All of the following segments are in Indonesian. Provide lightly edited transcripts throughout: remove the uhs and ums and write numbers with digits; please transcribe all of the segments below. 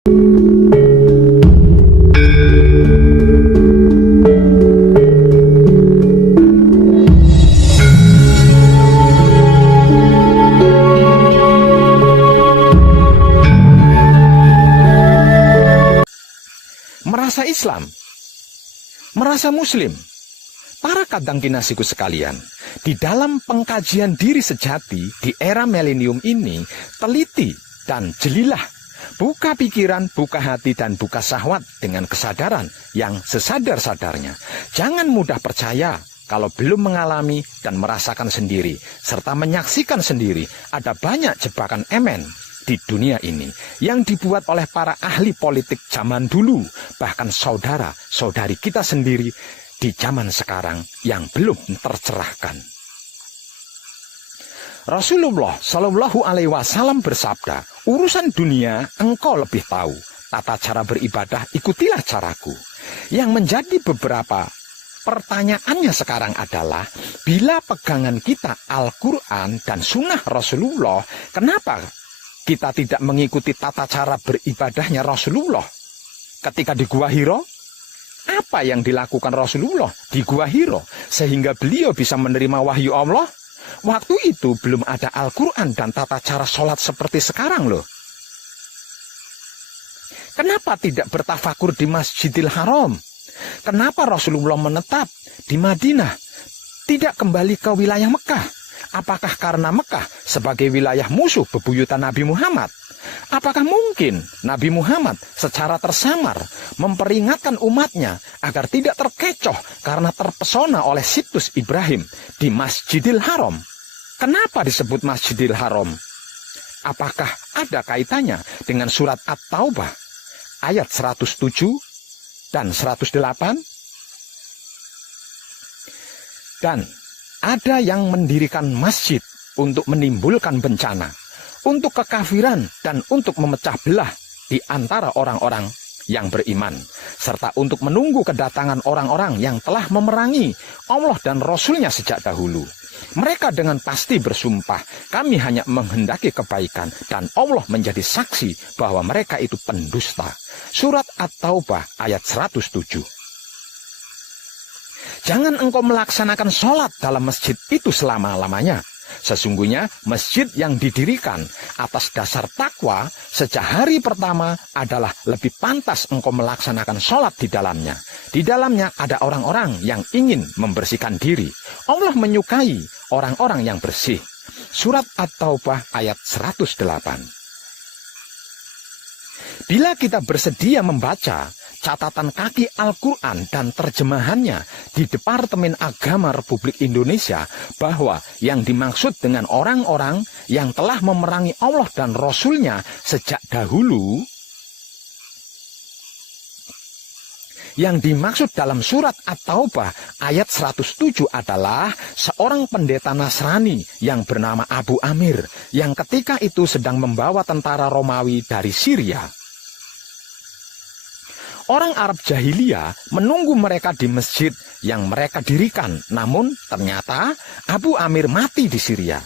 Merasa Islam, merasa Muslim. Para kadang kinasiku sekalian, di dalam pengkajian diri sejati di era milenium ini, teliti dan jelilah, buka pikiran, buka hati, dan buka syahwat dengan kesadaran yang sesadar-sadarnya. Jangan mudah percaya kalau belum mengalami dan merasakan sendiri, serta menyaksikan sendiri ada banyak jebakan emen di dunia ini yang dibuat oleh para ahli politik zaman dulu, bahkan saudara-saudari kita sendiri di zaman sekarang yang belum tercerahkan. Rasulullah Shallallahu Alaihi Wasallam bersabda, urusan dunia engkau lebih tahu, tata cara beribadah ikutilah caraku. Yang menjadi beberapa pertanyaannya sekarang adalah, bila pegangan kita Al-Quran dan Sunnah Rasulullah, kenapa kita tidak mengikuti tata cara beribadahnya Rasulullah ketika di Gua Hira? Apa yang dilakukan Rasulullah di Gua Hira sehingga beliau bisa menerima wahyu Allah? Waktu itu belum ada Al-Quran dan tata cara sholat seperti sekarang loh. Kenapa tidak bertafakur di Masjidil Haram? Kenapa Rasulullah menetap di Madinah, tidak kembali ke wilayah Mekah? Apakah karena Mekah sebagai wilayah musuh bebuyutan Nabi Muhammad? Apakah mungkin Nabi Muhammad secara tersamar memperingatkan umatnya agar tidak terkecoh karena terpesona oleh situs Ibrahim di Masjidil Haram? Kenapa disebut Masjidil Haram? Apakah ada kaitannya dengan surat At-Taubah ayat 107 dan 108? Dan ada yang mendirikan masjid untuk menimbulkan bencana, untuk kekafiran dan untuk memecah belah di antara orang-orang yang beriman, serta untuk menunggu kedatangan orang-orang yang telah memerangi Allah dan Rasul-Nya sejak dahulu. Mereka dengan pasti bersumpah, kami hanya menghendaki kebaikan, dan Allah menjadi saksi bahwa mereka itu pendusta. Surat At-Taubah ayat 107. Jangan engkau melaksanakan sholat dalam masjid itu selama-lamanya. Sesungguhnya masjid yang didirikan atas dasar takwa sejak hari pertama adalah lebih pantas engkau melaksanakan sholat di dalamnya. Di dalamnya ada orang-orang yang ingin membersihkan diri. Allah menyukai orang-orang yang bersih. Surat At-Taubah ayat 108. Bila kita bersedia membaca catatan kaki Al-Quran dan terjemahannya di Departemen Agama Republik Indonesia, bahwa yang dimaksud dengan orang-orang yang telah memerangi Allah dan Rasul-Nya sejak dahulu, yang dimaksud dalam surat At-Taubah ayat 107 adalah seorang pendeta Nasrani yang bernama Abu Amir, yang ketika itu sedang membawa tentara Romawi dari Syria. Orang Arab jahiliyah menunggu mereka di masjid yang mereka dirikan, namun ternyata Abu Amir mati di Syria.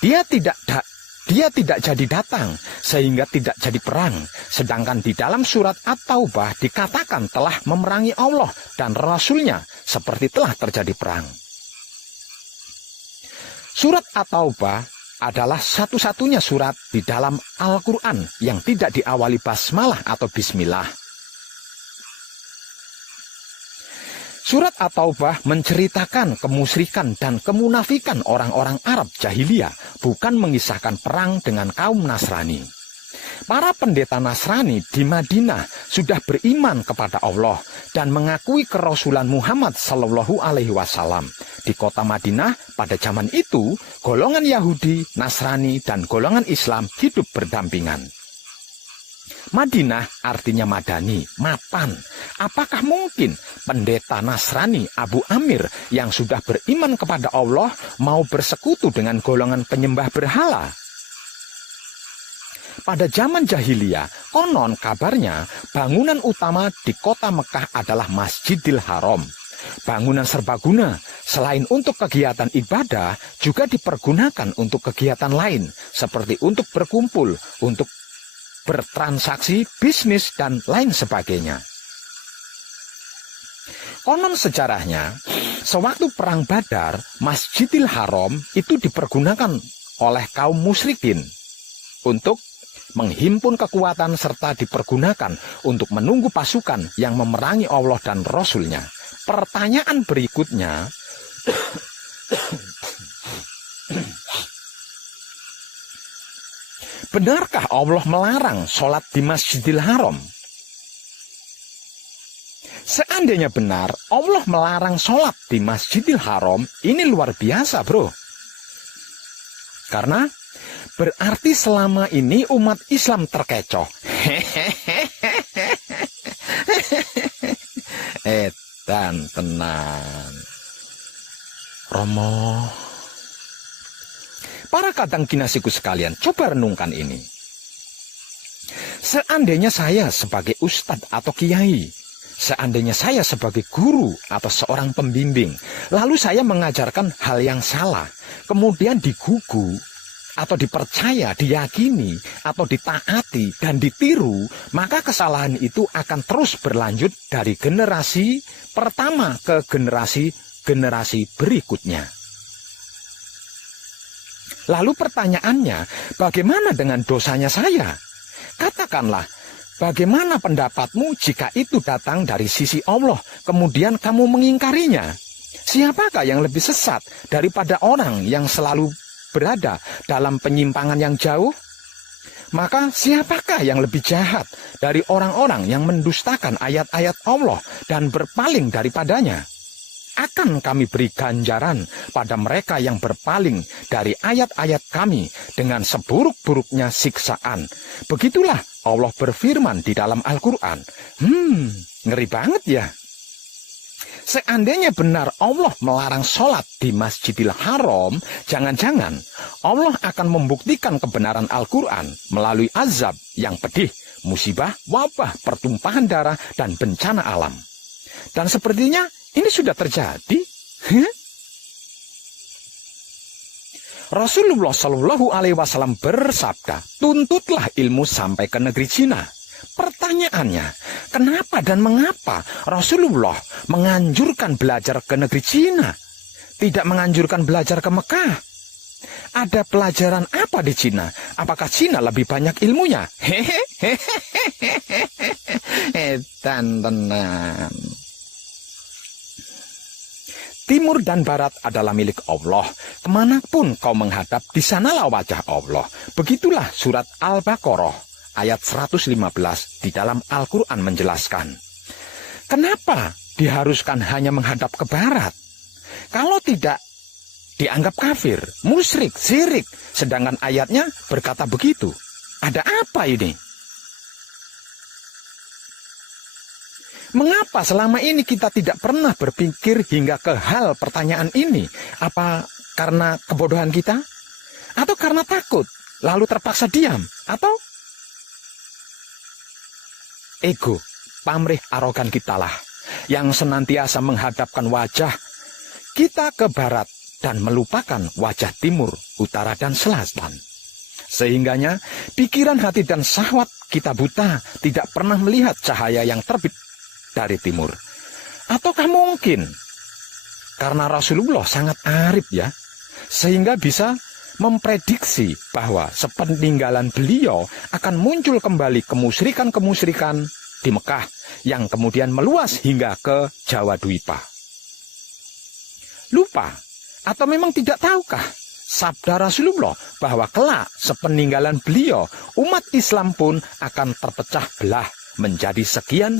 Dia tidak jadi datang, sehingga tidak jadi perang. Sedangkan di dalam surat At-Taubah dikatakan telah memerangi Allah dan Rasul-Nya seperti telah terjadi perang. Surat At-Taubah adalah satu-satunya surat di dalam Al-Quran yang tidak diawali basmalah atau bismillah. Surat At-Taubah menceritakan kemusyrikan dan kemunafikan orang-orang Arab jahiliyah, bukan mengisahkan perang dengan kaum Nasrani. Para pendeta Nasrani di Madinah sudah beriman kepada Allah dan mengakui kerasulan Muhammad Sallallahu Alaihi Wasallam. Di kota Madinah pada zaman itu, golongan Yahudi, Nasrani, dan golongan Islam hidup berdampingan. Madinah artinya madani, mapan. Apakah mungkin pendeta Nasrani Abu Amir yang sudah beriman kepada Allah mau bersekutu dengan golongan penyembah berhala? Pada zaman jahiliyah, konon kabarnya bangunan utama di kota Mekah adalah Masjidil Haram. Bangunan serbaguna selain untuk kegiatan ibadah juga dipergunakan untuk kegiatan lain, seperti untuk berkumpul, untuk bertransaksi, bisnis, dan lain sebagainya. Konon sejarahnya, sewaktu Perang Badar, Masjidil Haram itu dipergunakan oleh kaum musyrikin untuk menghimpun kekuatan serta dipergunakan untuk menunggu pasukan yang memerangi Allah dan Rasul-Nya. Pertanyaan berikutnya, benarkah Allah melarang sholat di Masjidil Haram? Seandainya benar Allah melarang sholat di Masjidil Haram, ini luar biasa, bro. Karena berarti selama ini umat Islam terkecoh. Dan tenang, Romo. Para kadang kinasiku sekalian, coba renungkan ini. Seandainya saya sebagai ustadz atau kiai, seandainya saya sebagai guru atau seorang pembimbing, lalu saya mengajarkan hal yang salah, kemudian digugu, atau dipercaya, diyakini, atau ditaati, dan ditiru, maka kesalahan itu akan terus berlanjut dari generasi pertama ke generasi berikutnya. Lalu pertanyaannya, bagaimana dengan dosanya saya? Katakanlah, bagaimana pendapatmu jika itu datang dari sisi Allah, kemudian kamu mengingkarinya? Siapakah yang lebih sesat daripada orang yang selalu berada dalam penyimpangan yang jauh? Maka siapakah yang lebih jahat dari orang-orang yang mendustakan ayat-ayat Allah dan berpaling daripadanya? Akan kami beri ganjaran pada mereka yang berpaling dari ayat-ayat kami dengan seburuk-buruknya siksaan. Begitulah Allah berfirman di dalam Al-Quran. Ngeri banget ya. Seandainya benar Allah melarang sholat di Masjidil Haram, jangan-jangan Allah akan membuktikan kebenaran Al-Quran melalui azab yang pedih, musibah, wabah, pertumpahan darah, dan bencana alam. Dan sepertinya ini sudah terjadi. Rasulullah Shallallahu Alaihi Wasallam bersabda, tuntutlah ilmu sampai ke negeri Cina. Pertanyaannya, kenapa dan mengapa Rasulullah menganjurkan belajar ke negeri Cina, tidak menganjurkan belajar ke Mekah? Ada pelajaran apa di Cina? Apakah Cina lebih banyak ilmunya? Tenang. Timur dan Barat adalah milik Allah. Kemanapun kau menghadap, di sanalah wajah Allah. Begitulah surat Al-Baqarah ayat 115 di dalam Al-Quran menjelaskan. Kenapa diharuskan hanya menghadap ke Barat? Kalau tidak, dianggap kafir, musyrik, syirik. Sedangkan ayatnya berkata begitu. Ada apa ini? Mengapa selama ini kita tidak pernah berpikir hingga ke hal pertanyaan ini? Apa karena kebodohan kita? Atau karena takut, lalu terpaksa diam? Atau ego, pamrih, arogan kitalah yang senantiasa menghadapkan wajah kita ke barat dan melupakan wajah timur, utara, dan selatan. Sehingganya pikiran, hati, dan syahwat kita buta, tidak pernah melihat cahaya yang terbit dari timur. Ataukah mungkin karena Rasulullah sangat arif ya, sehingga bisa memprediksi bahwa sepeninggalan beliau akan muncul kembali kemusyrikan-kemusyrikan di Mekah yang kemudian meluas hingga ke Jawa Dwipa. Lupa atau memang tidak tahukah sabda Rasulullah bahwa kelak sepeninggalan beliau umat Islam pun akan terpecah belah menjadi sekian.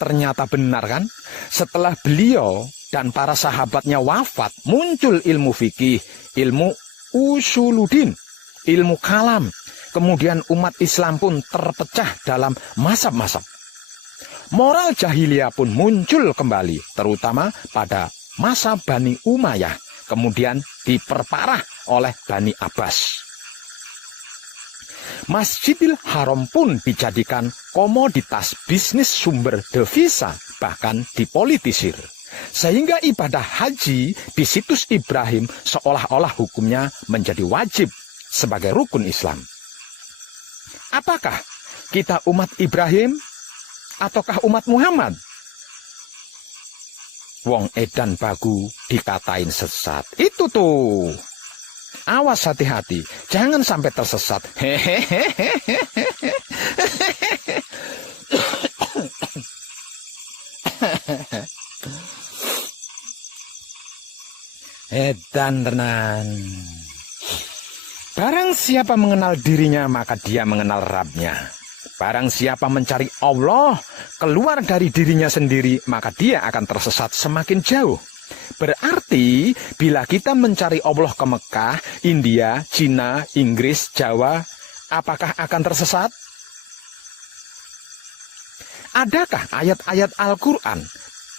Ternyata benar kan? Setelah beliau dan para sahabatnya wafat, muncul ilmu fikih, ilmu usuluddin, ilmu kalam. Kemudian umat Islam pun terpecah dalam mazhab-mazhab. Moral jahiliyah pun muncul kembali, terutama pada masa Bani Umayyah. Kemudian diperparah oleh Bani Abbas. Masjidil Haram pun dijadikan komoditas bisnis sumber devisa, bahkan dipolitisir. Sehingga ibadah haji di situs Ibrahim seolah-olah hukumnya menjadi wajib sebagai rukun Islam. Apakah kita umat Ibrahim ataukah umat Muhammad? Wong edan bagu dikatain sesat. Itu tuh. Awas, hati-hati, jangan sampai tersesat. Edan tenan. Barang siapa mengenal dirinya, maka dia mengenal Rabb-nya. Barang siapa mencari Allah keluar dari dirinya sendiri, maka dia akan tersesat semakin jauh. Berarti bila kita mencari Allah ke Mekah, India, Cina, Inggris, Jawa, apakah akan tersesat? Adakah ayat-ayat Al-Quran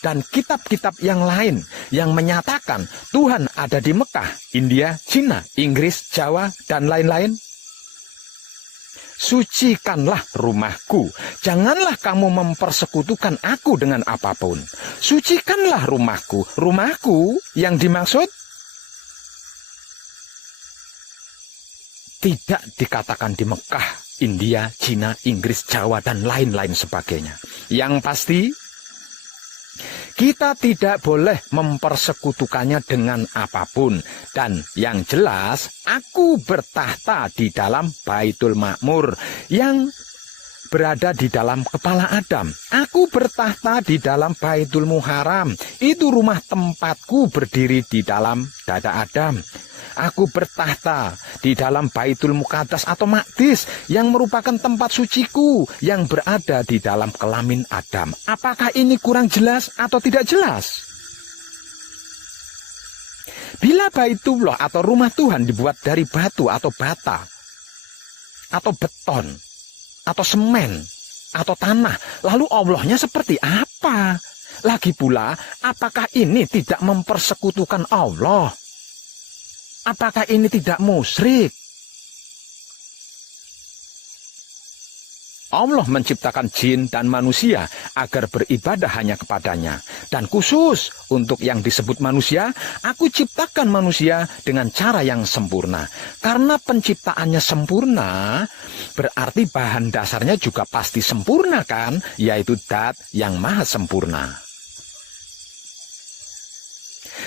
dan kitab-kitab yang lain yang menyatakan Tuhan ada di Mekah, India, Cina, Inggris, Jawa, dan lain-lain? Sucikanlah rumahku, janganlah kamu mempersekutukan aku dengan apapun. Sucikanlah rumahku, rumahku yang dimaksud tidak dikatakan di Mekah, India, Cina, Inggris, Jawa, dan lain-lain sebagainya. Yang pasti, kita tidak boleh mempersekutukannya dengan apapun. Dan yang jelas, aku bertahta di dalam Baitul Ma'mur yang berada di dalam kepala Adam. Aku bertahta di dalam Baitul Muharram. Itu rumah tempatku berdiri di dalam dada Adam. Aku bertahta di dalam Baitul Muqaddas atau Maqdis yang merupakan tempat suciku yang berada di dalam kelamin Adam. Apakah ini kurang jelas atau tidak jelas? Bila Baitullah atau rumah Tuhan dibuat dari batu atau bata atau beton atau semen atau tanah, lalu Allahnya seperti apa? Lagi pula, apakah ini tidak mempersekutukan Allah? Apakah ini tidak musyrik? Allah menciptakan jin dan manusia agar beribadah hanya kepadanya. Dan khusus untuk yang disebut manusia, aku ciptakan manusia dengan cara yang sempurna. Karena penciptaannya sempurna, berarti bahan dasarnya juga pasti sempurna kan? Yaitu Dat yang maha sempurna.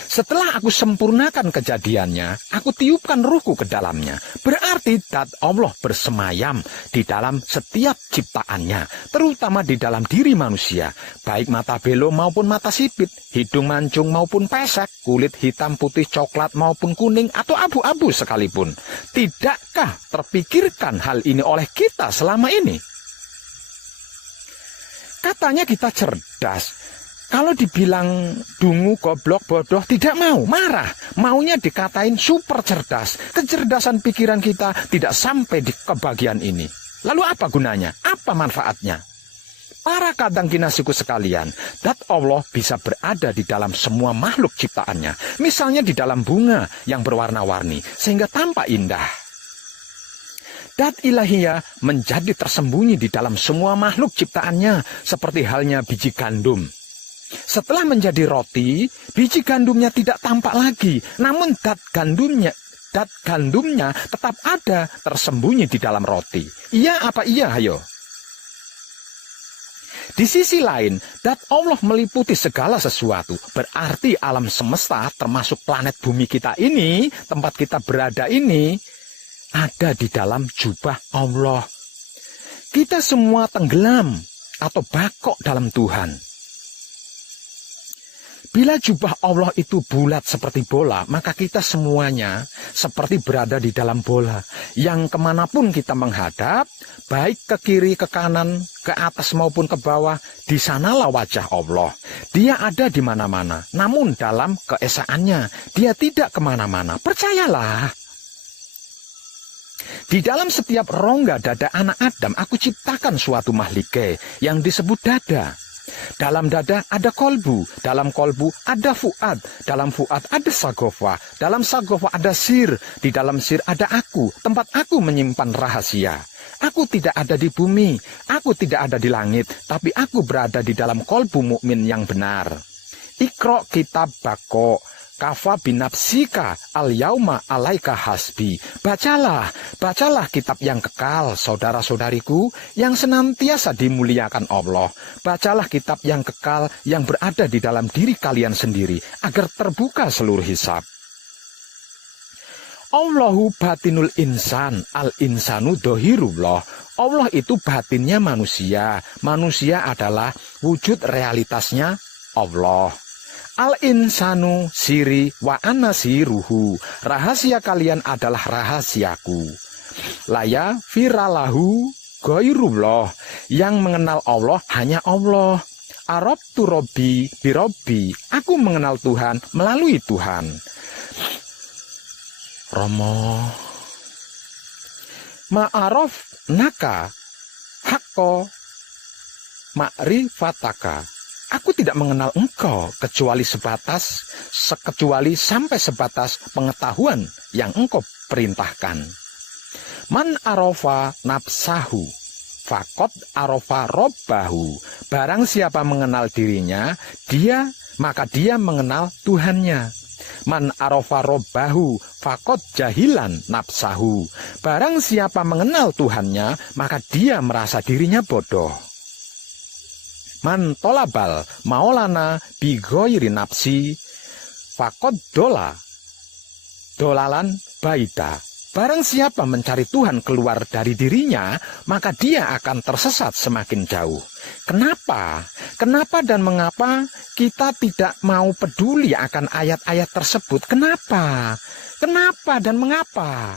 Setelah aku sempurnakan kejadiannya, aku tiupkan ruhku ke dalamnya. Berarti Dat Allah bersemayam di dalam setiap ciptaannya, terutama di dalam diri manusia, baik mata belo maupun mata sipit, hidung mancung maupun pesek, kulit hitam, putih, coklat maupun kuning atau abu-abu sekalipun. Tidakkah terpikirkan hal ini oleh kita selama ini? Katanya kita cerdas. Kalau dibilang dungu, goblok, bodoh, tidak mau, marah. Maunya dikatain super cerdas. Kecerdasan pikiran kita tidak sampai di kebagian ini. Lalu apa gunanya? Apa manfaatnya? Para kadang kinasiku sekalian, Dat Allah bisa berada di dalam semua makhluk ciptaannya. Misalnya di dalam bunga yang berwarna-warni, sehingga tampak indah. Dat ilahiyah menjadi tersembunyi di dalam semua makhluk ciptaannya, seperti halnya biji gandum. Setelah menjadi roti, biji gandumnya tidak tampak lagi, namun dat gandumnya tetap ada tersembunyi di dalam roti. Iya apa iya, ayo? Di sisi lain, Dat Allah meliputi segala sesuatu. Berarti alam semesta termasuk planet bumi kita ini, tempat kita berada ini, ada di dalam jubah Allah. Kita semua tenggelam atau bakok dalam Tuhan. Bila jubah Allah itu bulat seperti bola, maka kita semuanya seperti berada di dalam bola. Yang kemanapun kita menghadap, baik ke kiri, ke kanan, ke atas maupun ke bawah, di sanalah wajah Allah. Dia ada di mana-mana, namun dalam keesaannya, dia tidak kemana-mana. Percayalah. Di dalam setiap rongga dada anak Adam, aku ciptakan suatu mahlike yang disebut dada. Dalam dada ada kolbu, dalam kolbu ada fuad, dalam fuad ada sagofa, dalam sagofa ada sir, di dalam sir ada aku, tempat aku menyimpan rahasia. Aku tidak ada di bumi, aku tidak ada di langit, tapi aku berada di dalam kolbu mukmin yang benar. Ikro kitab bako kafa binapsika al yauma alaika hasbi. Bacalah kitab yang kekal, saudara-saudariku, yang senantiasa dimuliakan Allah. Bacalah kitab yang kekal yang berada di dalam diri kalian sendiri, agar terbuka seluruh hisab. Allahu batinul insan, al insanu dohirullah. Allah itu batinnya manusia. Manusia adalah wujud realitasnya Allah. Al-insanu siri wa ana siruhu. Rahasia kalian adalah rahasiaku. Laya firalahu ghairullah. Yang mengenal Allah hanya Allah. Arabtu robbi birobbi. Aku mengenal Tuhan melalui Tuhan. Romo ma'araf naka hakko ma'rifataka. Aku tidak mengenal engkau kecuali sampai sebatas pengetahuan yang engkau perintahkan. Man arofa nafsahu fakot arofa robbahu. Barang siapa mengenal dirinya, maka dia mengenal Tuhannya. Man arofa robbahu fakot jahilan nafsahu. Barang siapa mengenal Tuhannya, maka dia merasa dirinya bodoh. Man tolabal maolana bigoiri nafsi fakot dolalan baida. Barang siapa mencari Tuhan keluar dari dirinya, maka dia akan tersesat semakin jauh. Kenapa? Kenapa dan mengapa kita tidak mau peduli akan ayat-ayat tersebut? Kenapa? Kenapa dan mengapa?